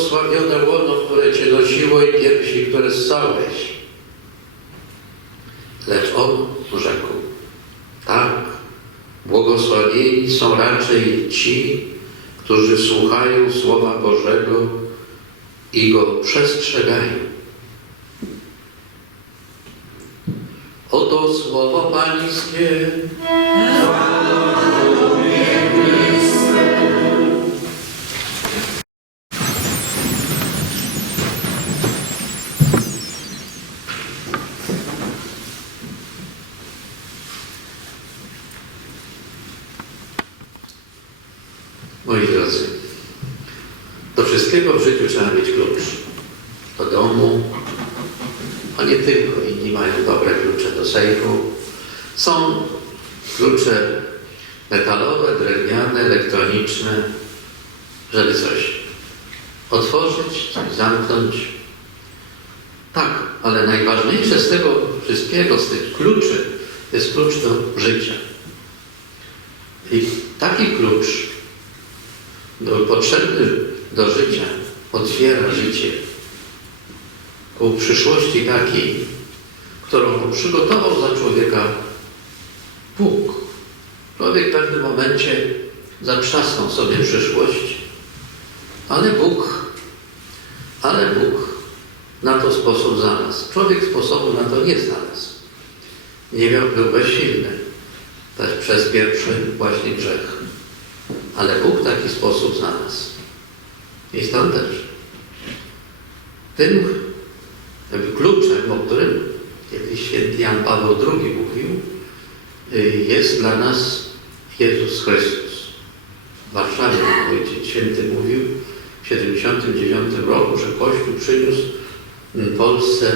Błogosławione łono, które Cię nosiło i piersi, które ssałeś. Lecz On rzekł, tak, błogosławieni są raczej ci, którzy słuchają Słowa Bożego i Go przestrzegają. Oto Słowo Pańskie. Moi drodzy, do wszystkiego w życiu trzeba mieć klucz. Do domu, a nie tylko. Inni mają dobre klucze do sejfu. Są klucze metalowe, drewniane, elektroniczne, żeby coś otworzyć, coś zamknąć. Tak, ale najważniejsze z tego wszystkiego, z tych kluczy, jest klucz do życia. I taki klucz do, potrzebny do życia otwiera życie ku przyszłości takiej, którą przygotował dla człowieka Bóg. Człowiek w pewnym momencie zatrzasnął sobie przyszłość, ale Bóg, ale Bóg na to sposób znalazł. Człowiek sposobu na to nie znalazł. Nie miał, był bezsilny. Też przez pierwszy właśnie grzech. Ale Bóg taki sposób znalazł. I stąd też. Tym kluczem, o którym kiedyś święty Jan Paweł II mówił, y, jest dla nas Jezus Chrystus. W Warszawie Ojciec Święty mówił w 79 roku, że Kościół przyniósł Polsce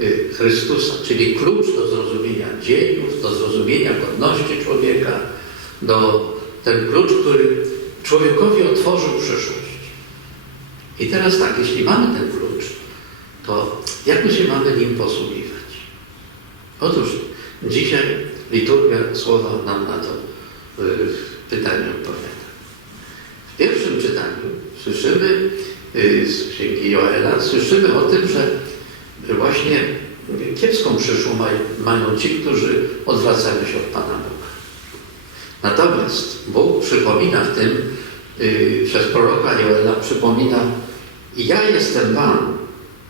y, Chrystusa, czyli klucz do zrozumienia dziejów, do zrozumienia godności człowieka, do ten klucz, który człowiekowi otworzył przyszłość. I teraz tak, jeśli mamy ten klucz, to jak my się mamy nim posługiwać? Otóż dzisiaj liturgia słowa nam na to y, pytanie odpowiada. W pierwszym czytaniu słyszymy y, z księgi Joela, słyszymy o tym, że właśnie kiepską przyszłą mają ci, którzy odwracają się od Pana Boga. Natomiast Bóg przypomina w tym, yy, przez proroka Joela przypomina ja jestem Pan,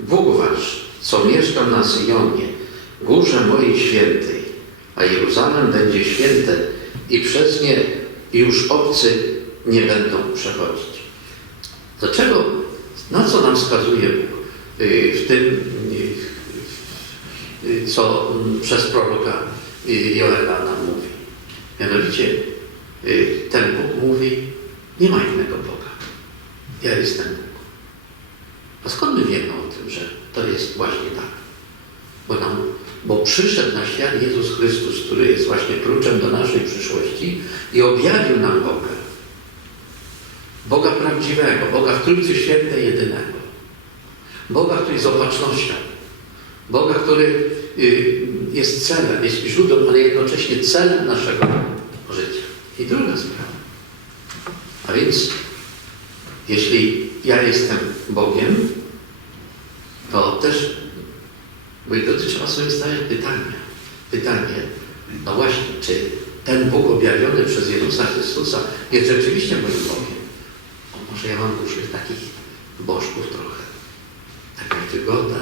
Bóg Wasz, co mieszkam na Syjonie, górze mojej świętej, a Jeruzalem będzie święte i przez nie już obcy nie będą przechodzić. Do czego, na co nam wskazuje Bóg yy, w tym, yy, co przez proroka Joela nam mówi? Mianowicie ten Bóg mówi, nie ma innego Boga. Ja jestem Bóg. A skąd my wiemy o tym, że to jest właśnie tak? Bo, nam, bo przyszedł na świat Jezus Chrystus, który jest właśnie kluczem do naszej przyszłości i objawił nam Boga. Boga prawdziwego, Boga w Trójcy Świętej jedynego. Boga, który jest opatrznością. Boga, który jest celem, jest źródłem, ale jednocześnie celem naszego życia. I druga sprawa. A więc, jeśli ja jestem Bogiem, to też to trzeba sobie stawiać pytanie. Pytanie, no właśnie, czy ten Bóg objawiony przez Jezusa Chrystusa jest rzeczywiście moim Bogiem? O, może ja mam różnych takich bożków trochę. Taka wygoda,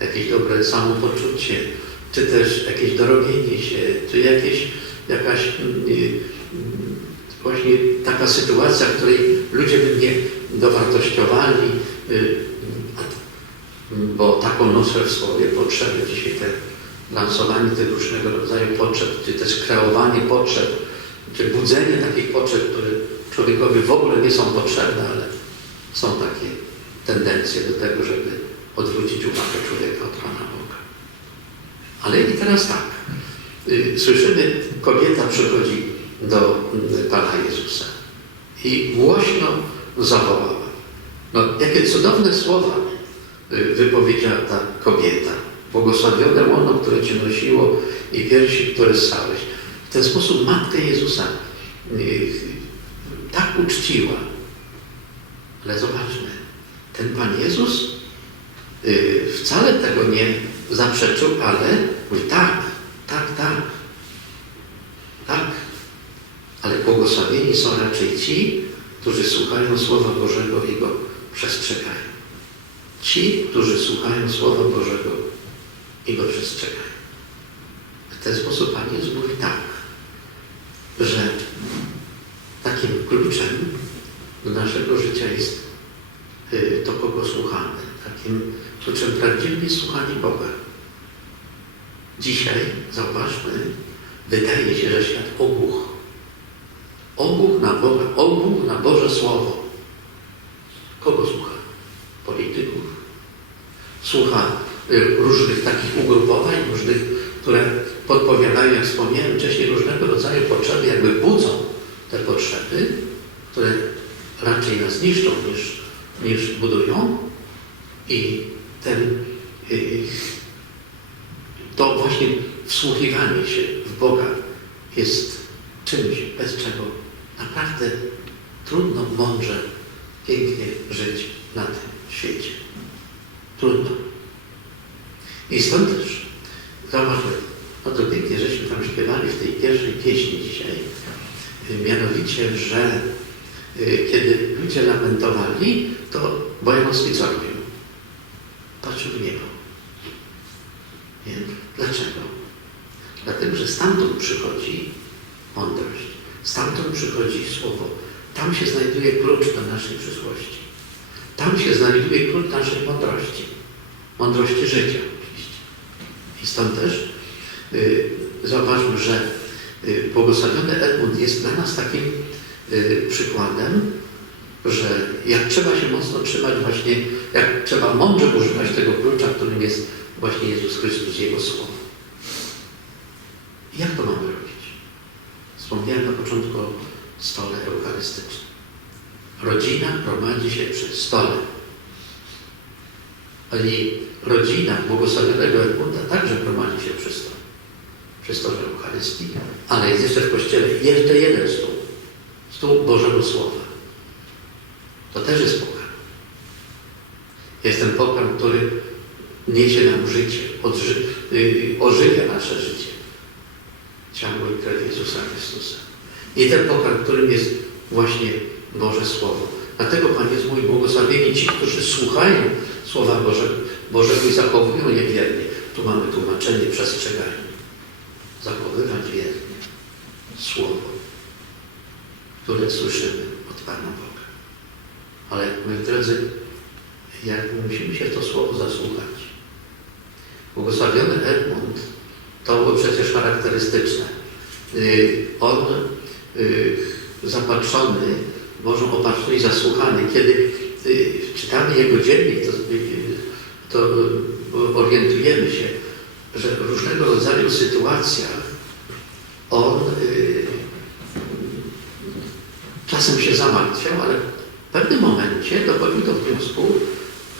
jakieś dobre samopoczucie, czy też jakieś dorobienie się, czy jakieś, jakaś yy, właśnie taka sytuacja, w której ludzie by mnie dowartościowali, yy, bo taką noszę w słowie potrzeby dzisiaj te lansowanie tych różnego rodzaju potrzeb, czy też kreowanie potrzeb, czy budzenie takich potrzeb, które człowiekowi w ogóle nie są potrzebne, ale są takie tendencje do tego, żeby odwrócić uwagę człowieka. Ale i teraz tak, y, słyszymy, kobieta przychodzi do y, Pana Jezusa i głośno zawołała. No, jakie cudowne słowa y, wypowiedziała ta kobieta. Błogosławione łono, które Cię nosiło i piersi, które ssałeś. W ten sposób Matkę Jezusa tak uczciła. Ale zobaczmy, ten Pan Jezus wcale tego nie zaprzeczył, ale mówi tak, tak, tak, tak. Ale błogosławieni są raczej ci, którzy słuchają Słowa Bożego i go przestrzegają. Ci, którzy słuchają Słowa Bożego i go przestrzegają. W ten sposób Pan Jezus mówi tak, że takim kluczem do naszego życia jest y, to, kogo słuchamy. Takim kluczem prawdziwym jest słuchanie Boga. Dzisiaj, zauważmy, wydaje się, że świat ogłuch. Ogłuch na Boga, ogłuch na Boże Słowo. Kogo słucha? Polityków. Słucha y, różnych takich ugrupowań, różnych, które podpowiadają, jak wspomniałem wcześniej, różnego rodzaju potrzeby, jakby budzą te potrzeby, które raczej nas niszczą niż, niż budują. I ten, y, to właśnie wsłuchiwanie się w Boga jest czymś, bez czego naprawdę trudno, mądrze, pięknie żyć na tym świecie. Trudno. I stąd też, zauważmy, no to pięknie, żeśmy tam śpiewali w tej pierwszej pieśni dzisiaj, mianowicie, że y, kiedy ludzie lamentowali, to Bojanowski co robił? Patrzył w niebo. Dlaczego? Dlatego, że stamtąd przychodzi mądrość. Stamtąd przychodzi słowo. Tam się znajduje klucz do naszej przyszłości. Tam się znajduje klucz naszej mądrości. Mądrości życia oczywiście. I stąd też y, zauważmy, że y, błogosławiony Edmund jest dla nas takim y, przykładem, że jak trzeba się mocno trzymać właśnie, jak trzeba mądrze używać tego klucza, którym jest właśnie Jezus Chrystus, Jego Słowo. Jak to mamy robić? Wspomniałem na początku o stole eucharystycznym. Rodzina prowadzi się przy stole. I rodzina błogosławionego Edmunda także prowadzi się przy stole. Przy stole Eucharystii, ale jest jeszcze w Kościele jeszcze jeden stół. Stół Bożego Słowa. To też jest pokarm. Jest ten pokarm, który niesie nam życie, odży, yy, ożywia nasze życie. Ciało i krew Jezusa Chrystusa. I ten pokarm, którym jest właśnie Boże Słowo. Dlatego Pan jest mój błogosławieni ci, którzy słuchają Słowa Bożego, Bożego i zachowują je wiernie. Tu mamy tłumaczenie, przestrzeganie. Zachowywać wiernie Słowo, które słyszymy od Pana Boga. Ale moi drodzy, jak musimy się w to Słowo zasłuchać. Błogosławiony Edmund to było przecież charakterystyczne. Yy, on yy, zapatrzony Bożą opatrzność, zasłuchany. Kiedy yy, czytamy jego dziennik, to, to orientujemy się, że w różnego rodzaju sytuacjach on czasem się zamartwiał, ale w pewnym momencie dochodził do wniosku,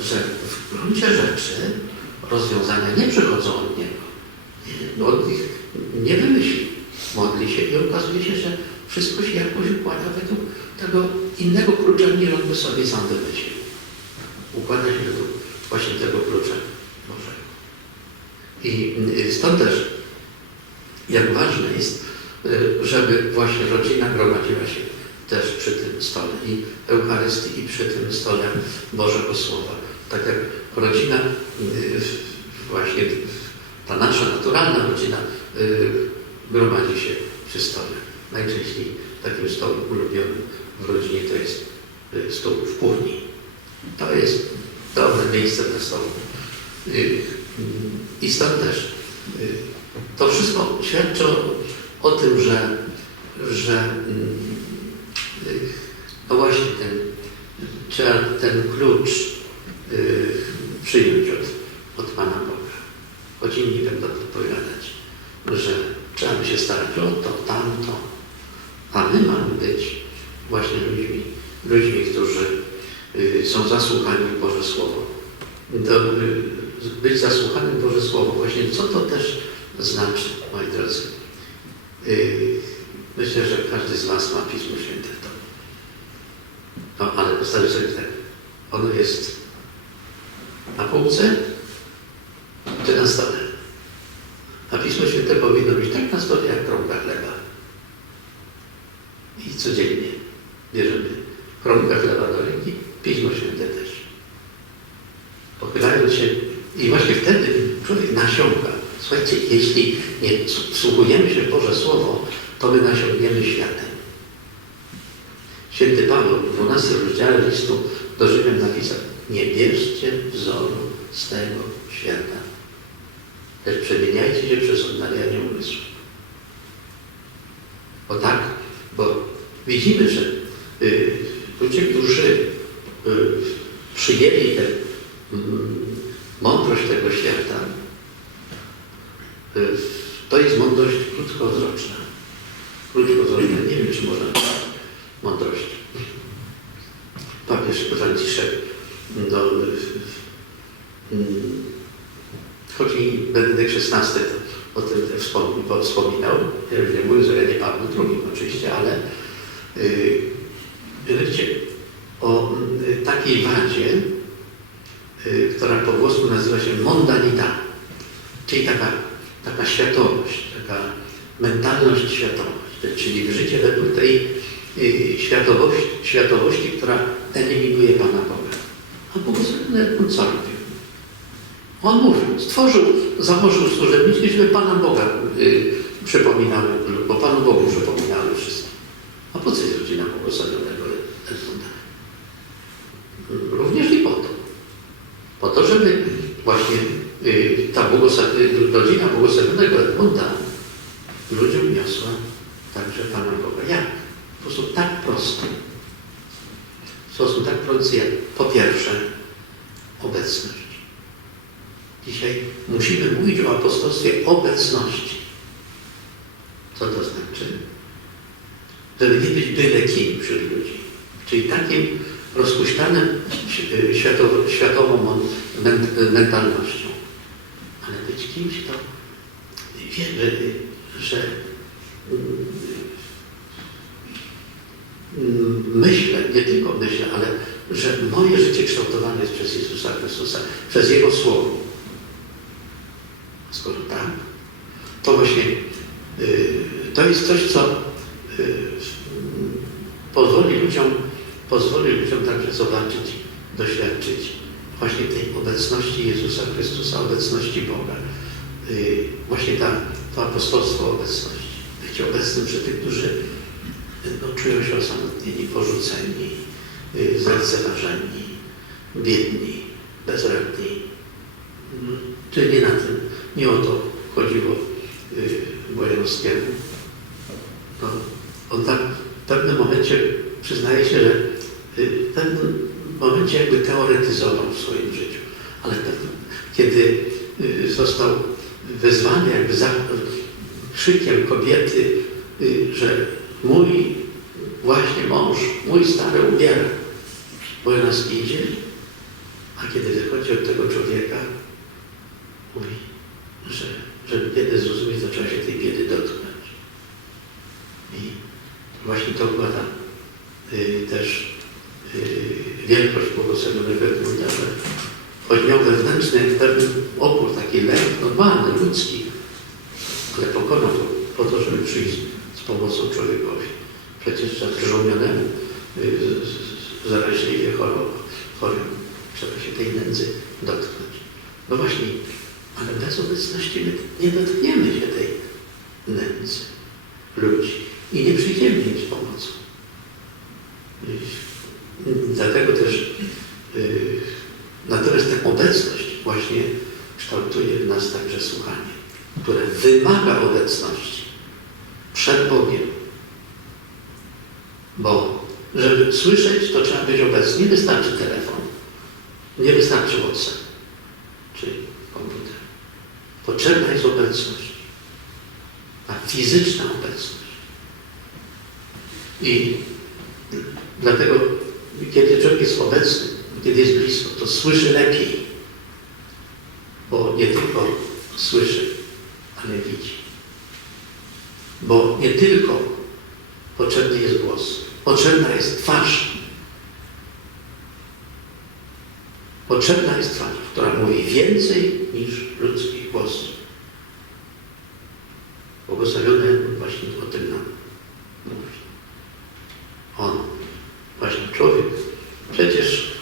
że w gruncie rzeczy rozwiązania nie przychodzą od niego. No, on ich nie wymyśli. Modli się i okazuje się, że wszystko się jakoś układa według tego innego klucza, niż on by sobie sam wymyślił. Układa się według właśnie tego klucza Bożego. I stąd też, jak ważne jest, żeby właśnie rodzina gromadziła się też przy tym stole i Eucharystii i przy tym stole Bożego Słowa. Tak jak rodzina, właśnie ta nasza naturalna rodzina gromadzi się przy stole. Najczęściej takim stołem ulubionym w rodzinie to jest stół w kuchni. To jest dobre miejsce dla stołu. I stąd też to wszystko świadczy o, tym, że, że no właśnie ten, ten klucz przyjąć od, od Pana Boga. Choć inni będą odpowiadać, że Trzeba by się starać o to, tamto. A my mamy być właśnie ludźmi, ludźmi, którzy y, są zasłuchani w Boże Słowo. Do, y, być zasłuchanym w Boże Słowo. Właśnie co to też znaczy, moi drodzy? Y, myślę, że każdy z Was ma Pismo Święte w domu. No, ale postawię sobie tak. Ono jest na półce czy na stole. A Pismo Święte powinno być tak na stole, jak kromka chleba. I codziennie bierzemy kromkę chleba do ręki, Pismo Święte też. Pochylając się i właśnie wtedy człowiek nasiąga. Słuchajcie, jeśli nie wsłuchujemy się w Boże Słowo, to my nasiągniemy światem. Święty Paweł w 12 rozdziale listu do Rzymian napisał nie bierzcie wzoru z tego świata, lecz przemieniajcie się przez odnawianie umysłu. Bo tak, bo widzimy, że y, ludzie, którzy y, przyjęli tę y, mądrość tego świata, y, to jest mądrość krótkowzroczna. Krótkowzroczna, nie wiem, czy można mądrość. No, mm, choć i Benedykt XVI o tym wspominał, nie mówię, że ja nie Paweł II oczywiście, ale yy, wiecie, o y, takiej wadzie, y, która po włosku nazywa się mondanita, czyli taka, taka światowość, taka mentalność światowość, czyli życie według tej y, światowości, światowości, która eliminuje Pana Boga. A co robił? On mówił, stworzył, założył służebniczki, żeby Pana Boga y, przypominały, bo Panu Bogu przypominały wszystko. A po co jest rodzina błogosławionego? Również i po to. Po to, żeby właśnie y, ta błogosławi, rodzina błogosławionego Edmunda ludziom niosła także Pana Boga. Jak? W sposób tak prosty. Tak prosty jak po pierwsze obecność. Dzisiaj musimy mówić o apostolstwie obecności. Co to znaczy? Żeby nie być byle kim wśród ludzi. Czyli takim rozpuszczanym światową mentalnością. Ale być kimś, kto wie, że, że myślę, nie tylko myślę, ale że moje życie kształtowane jest przez Jezusa Chrystusa, przez Jego Słowo. Skoro tak, to właśnie y, to jest coś, co y, pozwoli ludziom, pozwoli ludziom także zobaczyć, doświadczyć właśnie tej obecności Jezusa Chrystusa, obecności Boga. Y, właśnie ta, to apostolstwo obecności. Bycie obecnym przy tych, którzy no, czują się osamotnieni, porzuceni, zlekceważeni, biedni, bezradni. Czy nie na tym, nie o to chodziło Bojanowskiemu. No, on tak w pewnym momencie przyznaje się, że w pewnym momencie jakby teoretyzował w swoim życiu, ale pewnym, kiedy został wezwany jakby za krzykiem kobiety, że mój właśnie mąż, mój stary umiera, bo nas idzie, a kiedy wychodzi od tego człowieka, mówi, że żeby biedę zrozumieć, to trzeba się tej biedy dotknąć. I właśnie to była ta y, też y, wielkość błogosławionego Edmunda, że choć miał wewnętrzny pewien opór, taki lęk normalny, ludzki, ale pokonał to po to, żeby przyjść z pomocą człowiekowi. Przecież żołnionemu y, zaraźliwie chorym trzeba się tej nędzy dotknąć. No właśnie, ale bez obecności my nie dotkniemy się tej nędzy ludzi i nie przyjdziemy im z pomocą. Dlatego też yy, natomiast ta obecność właśnie kształtuje w nas także słuchanie, które wymaga obecności przed Bogiem. Bo żeby słyszeć, to trzeba być obecny. Nie wystarczy telefon, nie wystarczy WhatsApp czy komputer. Potrzebna jest obecność. ta fizyczna obecność. I dlatego, kiedy człowiek jest obecny, kiedy jest blisko, to słyszy lepiej, bo nie tylko słyszy, ale widzi. Bo nie tylko potrzebny jest głos, potrzebna jest twarz. Potrzebna jest twarz, która mówi więcej niż ludzki głos. Błogosławiony Jan właśnie o tym nam mówi. On, właśnie człowiek, przecież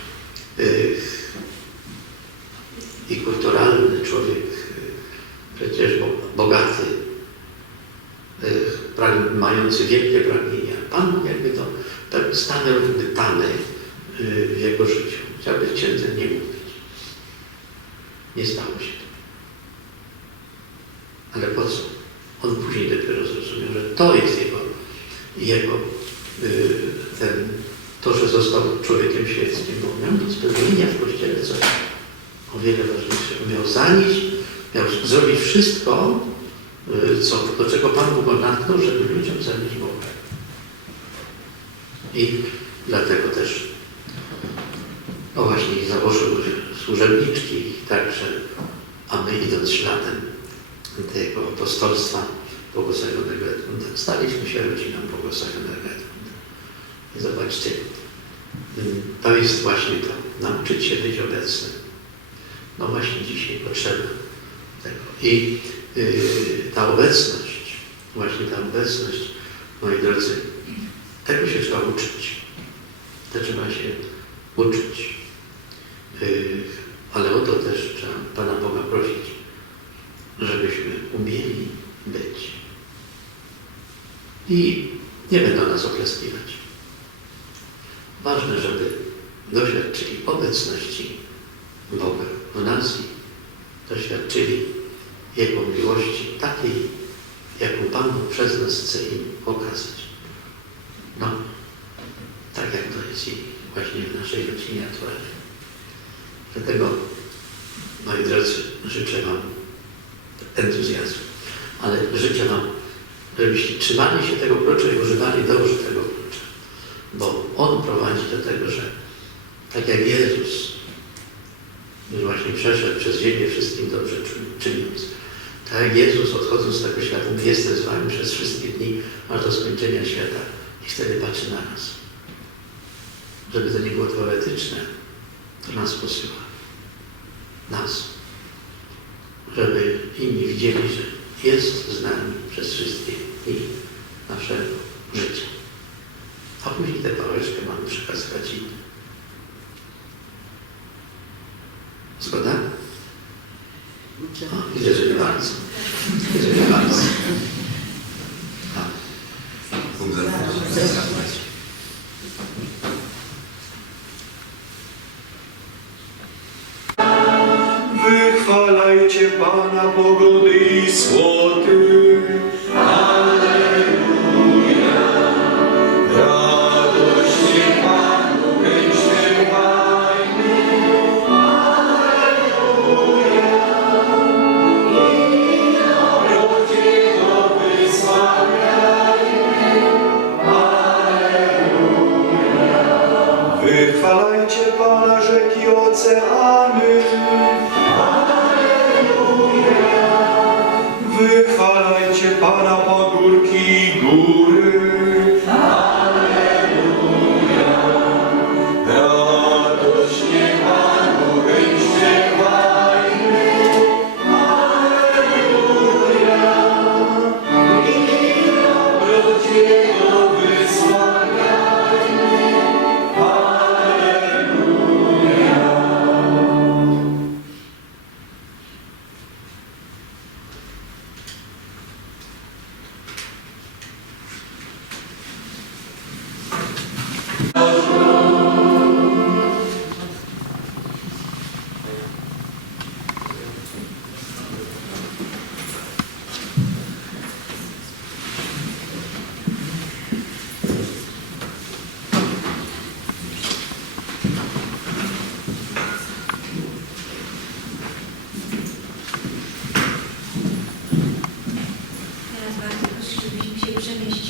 yy, i kulturalny człowiek, yy, przecież bo- bogaty, yy, prag- mający wielkie pragnienia. Pan jakby to tak stanął jakby tany yy, w jego życiu. Chciał być księdzem, nie mógł być. Nie stało się to. Ale po co? On później dopiero zrozumiał, że to jest jego, jego y, ten, to, że został człowiekiem świeckim, bo miał do spełnienia w Kościele coś o wiele ważniejszego. Miał zanieść, miał zrobić wszystko, y, co, do czego Pan Bóg go natknął, żeby ludziom zanieść Boga. I dlatego też, no właśnie, i założył służebniczki, także, a my idąc śladem tego apostolstwa błogosławionego Edmunda, staliśmy się rodziną błogosławionego Edmunda. I zobaczcie, mm, to jest właśnie to, nauczyć się być obecnym. No właśnie dzisiaj potrzeba tego. I yy, ta obecność, właśnie ta obecność, moi drodzy, tego się trzeba uczyć. To trzeba się uczyć. Yy, ale o to też trzeba Pana Boga prosić, żebyśmy umieli być. I nie będą nas oklaskiwać. Ważne, żeby doświadczyli obecności Boga w nas i doświadczyli Jego miłości takiej, jaką Pan przez nas chce im okazać. No, tak jak to jest i właśnie w naszej rodzinie aktualnie. Dlatego, moi drodzy, życzę Wam entuzjazmu, ale życzę Wam, żebyście trzymali się tego klucza i używali dobrze tego klucza. Bo On prowadzi do tego, że tak jak Jezus właśnie przeszedł przez ziemię wszystkim dobrze czy- czyniąc, tak jak Jezus odchodząc z tego świata, mówi, jestem z Wami przez wszystkie dni, aż do skończenia świata i wtedy patrzy na nas. Żeby to nie było teoretyczne, to nas posyła. Nas. Żeby inni widzieli, że jest z nami przez wszystkie dni naszego życia. A później tę pałeczkę mamy przekazywać innym. Zgoda? O, widzę, że nie bardzo. Widzę, że nie bardzo.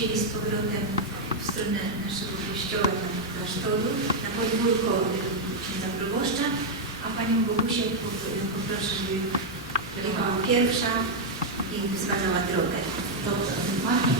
Wrócili z powrotem w stronę naszego kościoła, klasztoru, na podwórko księdza proboszcza, a Panią Bogusię po- poproszę, żeby jechała pierwsza i wskazała drogę. Dobrze, Pani